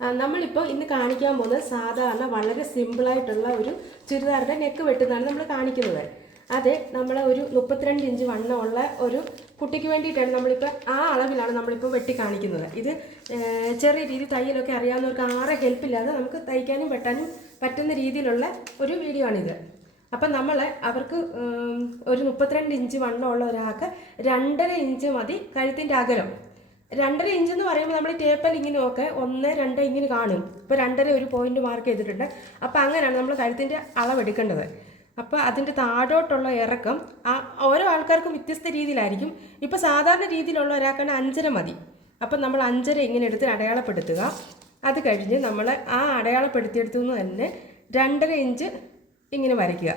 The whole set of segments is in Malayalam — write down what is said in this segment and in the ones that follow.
നമ്മളിപ്പോൾ ഇന്ന് കാണിക്കാൻ പോകുന്നത് സാധാരണ വളരെ സിമ്പിളായിട്ടുള്ള ഒരു ചുരിദാറിൻ്റെ നെക്ക് വെട്ടുന്നതാണ് നമ്മൾ കാണിക്കുന്നത്. അത് നമ്മൾ ഒരു 32 ഇഞ്ച് വണ്ണമുള്ള ഒരു കുട്ടിക്ക് വേണ്ടിയിട്ടാണ് നമ്മളിപ്പോൾ ആ അളവിലാണ് നമ്മളിപ്പോൾ വെട്ടി കാണിക്കുന്നത്. ഇത് ചെറിയ രീതി തയ്യലൊക്കെ അറിയാവുന്നവർക്ക് ആരെ ഹെൽപ്പില്ലാതെ നമുക്ക് തയ്ക്കാനും വെട്ടാനും പറ്റുന്ന രീതിയിലുള്ള ഒരു വീഡിയോ ആണിത്. അപ്പം നമ്മൾ അവർക്ക് ഒരു 32 ഇഞ്ച് വണ്ണമുള്ള ഒരാൾക്ക് 2.5 ഇഞ്ച് മതി കഴുത്തിൻ്റെ അകലം. 2.5 ഇഞ്ച് എന്ന് പറയുമ്പോൾ നമ്മൾ ടേപ്പൽ ഇങ്ങനെ ഒക്കെ 1, 2 ഇങ്ങനെ കാണും. ഇപ്പോൾ 2.5 ഒരു പോയിന്റ് മാർക്ക് ചെയ്തിട്ടുണ്ട്. അപ്പോൾ അങ്ങനെയാണ് നമ്മൾ കഴുത്തിൻ്റെ അളവെടുക്കേണ്ടത്. അപ്പോൾ അതിൻ്റെ താഴോട്ടുള്ള ഇറക്കം ഓരോ ആൾക്കാർക്കും വ്യത്യസ്ത രീതിയിലായിരിക്കും. ഇപ്പോൾ സാധാരണ രീതിയിലുള്ള ഒരാൾക്കാണ് 5.5 മതി. അപ്പം നമ്മൾ 5.5 ഇങ്ങനെ എടുത്ത് അടയാളപ്പെടുത്തുക. അത് കഴിഞ്ഞ് നമ്മൾ ആ അടയാളപ്പെടുത്തിയെടുത്തുനിന്ന് തന്നെ 2.5 ഇഞ്ച് ഇങ്ങനെ വരയ്ക്കുക.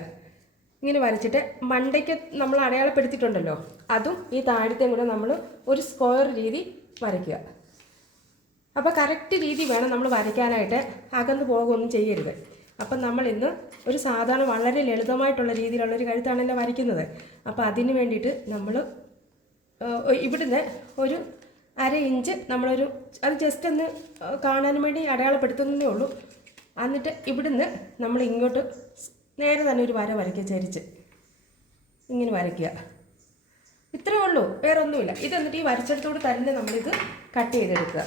ഇങ്ങനെ വരച്ചിട്ട് മണ്ടയ്ക്ക് നമ്മൾ അടയാളപ്പെടുത്തിയിട്ടുണ്ടല്ലോ, അതും ഈ താഴത്തെയും കൂടെ നമ്മൾ ഒരു സ്ക്വയർ രീതി വരയ്ക്കുക. അപ്പോൾ കറക്റ്റ് രീതി വേണം നമ്മൾ വരയ്ക്കാനായിട്ട്, അകന്ന് പോകുകയൊന്നും ചെയ്യരുത്. അപ്പം നമ്മൾ ഇന്ന് ഒരു സാധാരണ വളരെ ലളിതമായിട്ടുള്ള രീതിയിലുള്ളൊരു കഴുത്താണല്ലോ വരയ്ക്കുന്നത്. അപ്പോൾ അതിന് വേണ്ടിയിട്ട് നമ്മൾ ഇവിടുന്ന് ഒരു 1/2 ഇഞ്ച് നമ്മളൊരു അത് ജസ്റ്റ് ഒന്ന് കാണാൻ വേണ്ടി അടയാളപ്പെടുത്തുന്നതേ ഉള്ളൂ. എന്നിട്ട് ഇവിടുന്ന് നമ്മൾ ഇങ്ങോട്ട് നേരെ തന്നെ ഒരു വര വരയ്ക്കുക, ചരിച്ച് ഇങ്ങനെ വരയ്ക്കുക. ഇത്രയേ ഉള്ളൂ, വേറെ ഒന്നുമില്ല. ഇതെന്നിട്ട് ഈ വരച്ചെടുത്തോട് തന്നെ നമ്മളിത് കട്ട് ചെയ്തെടുക്കുക.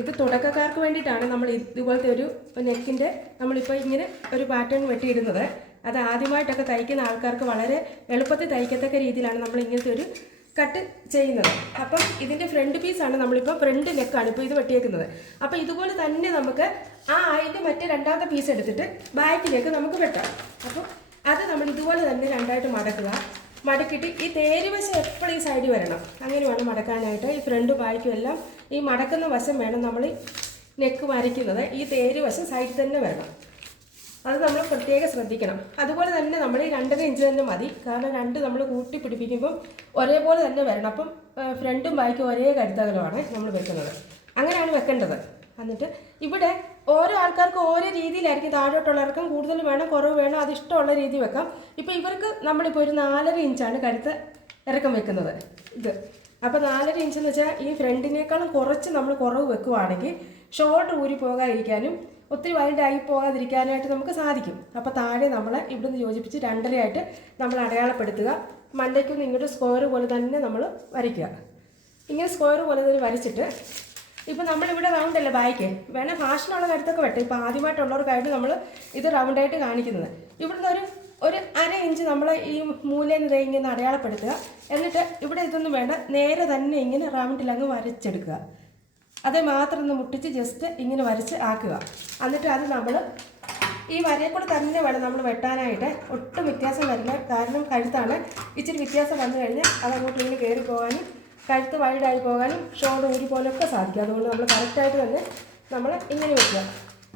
ഇത് തുടക്കക്കാർക്ക് വേണ്ടിയിട്ടാണ് നമ്മൾ ഇതുപോലത്തെ ഒരു നെക്കിൻ്റെ നമ്മളിപ്പോൾ ഇങ്ങനെ ഒരു പാറ്റേൺ വെട്ടിയിടുന്നത്. അത് ആദ്യമായിട്ടൊക്കെ തയ്ക്കുന്ന ആൾക്കാർക്ക് വളരെ എളുപ്പത്തിൽ തയ്ക്കത്തക്ക രീതിയിലാണ് നമ്മൾ ഇങ്ങനത്തെ ഒരു കട്ട് ചെയ്യുന്നത്. അപ്പം ഇതിൻ്റെ ഫ്രണ്ട് പീസാണ് നമ്മളിപ്പോൾ ഫ്രണ്ട് നെക്കാണ് ഇപ്പോൾ ഇത് വെട്ടിയേക്കുന്നത്. അപ്പോൾ ഇതുപോലെ തന്നെ നമുക്ക് അതിൻ്റെ മറ്റേ രണ്ടാമത്തെ പീസ് എടുത്തിട്ട് ബാക്കിലേക്ക് നമുക്ക് വെട്ടാം. അപ്പോൾ അത് നമ്മൾ ഇതുപോലെ തന്നെ രണ്ടായിട്ട് മടക്കുക. മടക്കിയിട്ട് ഈ തേരുവശം എപ്പോഴും ഈ സൈഡിൽ വരണം. അങ്ങനെ വേണം മടക്കാനായിട്ട്. ഈ ഫ്രണ്ട് ബാക്കും എല്ലാം ഈ മടക്കുന്ന വശം വേണം നമ്മൾ നെക്ക് വരയ്ക്കുന്നത്. ഈ തേരുവശം സൈഡിൽ തന്നെ വരണം. അത് നമ്മൾ പ്രത്യേകം ശ്രദ്ധിക്കണം. അതുപോലെ തന്നെ നമ്മൾ ഈ 2.5 ഇഞ്ച് തന്നെ മതി. കാരണം 2 നമ്മൾ കൂട്ടി പിടിപ്പിക്കുമ്പം ഒരേപോലെ തന്നെ വരണം. അപ്പം ഫ്രണ്ടും ബാക്കും ഒരേ കഴുത്തകലമാണ് നമ്മൾ വെക്കുന്നത്. അങ്ങനെയാണ് വെക്കേണ്ടത്. എന്നിട്ട് ഇവിടെ ഓരോ ആൾക്കാർക്ക് ഓരോ രീതിയിലായിരിക്കും. താഴോട്ടുള്ളവർക്കും കൂടുതൽ വേണം, കുറവ് വേണം, അത് ഇഷ്ടമുള്ള രീതി വെക്കാം. ഇപ്പോൾ ഇവർക്ക് നമ്മളിപ്പോൾ ഒരു 4.5 ഇഞ്ചാണ് കഴുത്ത് ഇറക്കം വെക്കുന്നത്. ഇത് അപ്പോൾ 4.5 ഇഞ്ച് എന്ന് വെച്ചാൽ ഈ ഫ്രണ്ടിനേക്കാളും കുറച്ച് നമ്മൾ കുറവ് വെക്കുകയാണെങ്കിൽ ഷോൾഡർ ഊരി പോകാതിരിക്കാനും ഒത്തിരി വൈഡായി പോകാതിരിക്കാനായിട്ട് നമുക്ക് സാധിക്കും. അപ്പോൾ താഴെ നമ്മൾ ഇവിടുന്ന് യോജിപ്പിച്ച് 2.5 ആയിട്ട് നമ്മൾ അടയാളപ്പെടുത്തുക. മണ്ടയ്ക്കൊന്ന് ഇങ്ങോട്ട് സ്ക്വയർ പോലെ തന്നെ നമ്മൾ വരയ്ക്കുക. ഇങ്ങനെ സ്ക്വയർ പോലെ തന്നെ വരച്ചിട്ട് ഇപ്പോൾ നമ്മളിവിടെ റൗണ്ടല്ല ബായ്ക്ക് വേണേൽ ഫാഷനുള്ള കഴുത്തൊക്കെ വെട്ടെ. ഇപ്പോൾ ആദ്യമായിട്ടുള്ളവർക്കായിട്ട് നമ്മൾ ഇത് റൗണ്ടായിട്ട് കാണിക്കുന്നത്. ഇവിടുന്ന് ഒരു 1/2 ഇഞ്ച് നമ്മൾ ഈ മൂലയിൽ നിന്ന് ഇങ്ങനെ അടയാളപ്പെടുത്തുക. എന്നിട്ട് ഇവിടെ ഇതൊന്നും വേണ്ട, നേരെ തന്നെ ഇങ്ങനെ റൗണ്ടിലങ്ങ് വരച്ചെടുക്കുക. അത് മാത്രം ഒന്ന് മുട്ടിച്ച് ജസ്റ്റ് ഇങ്ങനെ വരച്ച് ആക്കുക. എന്നിട്ട് അത് നമ്മൾ ഈ വരയെ കൂടെ തന്നെ വേണം നമ്മൾ വെട്ടാനായിട്ട്. ഒട്ടും വ്യത്യാസം വരില്ല. കാരണം കഴുത്താണ്. ഇച്ചിരി വ്യത്യാസം വന്നു കഴിഞ്ഞാൽ അതങ്ങോട്ട് ഇങ്ങനെ കയറി പോകാനും കഴുത്ത് വൈഡായി പോകാനും ഷോൾഡർ ഊരി പോകാനൊക്കെ സാധിക്കും. അതുകൊണ്ട് നമ്മൾ കറക്റ്റായിട്ട് തന്നെ നമ്മൾ ഇങ്ങനെ വെക്കുക.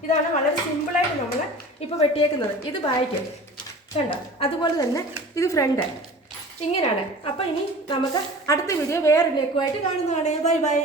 ഇതാണ് വളരെ സിമ്പിളായിട്ട് നമ്മൾ ഇപ്പോൾ വെട്ടിയേക്കുന്നത്. ഇത് ബാക്ക് കണ്ട, അതുപോലെ തന്നെ ഇത് ഫ്രണ്ട് ഇങ്ങനെയാണ്. അപ്പോൾ ഇനി നമുക്ക് അടുത്ത വീഡിയോ വേറെ നെക്കുമായിട്ട് കാണുന്നതാണ്. Bye bye.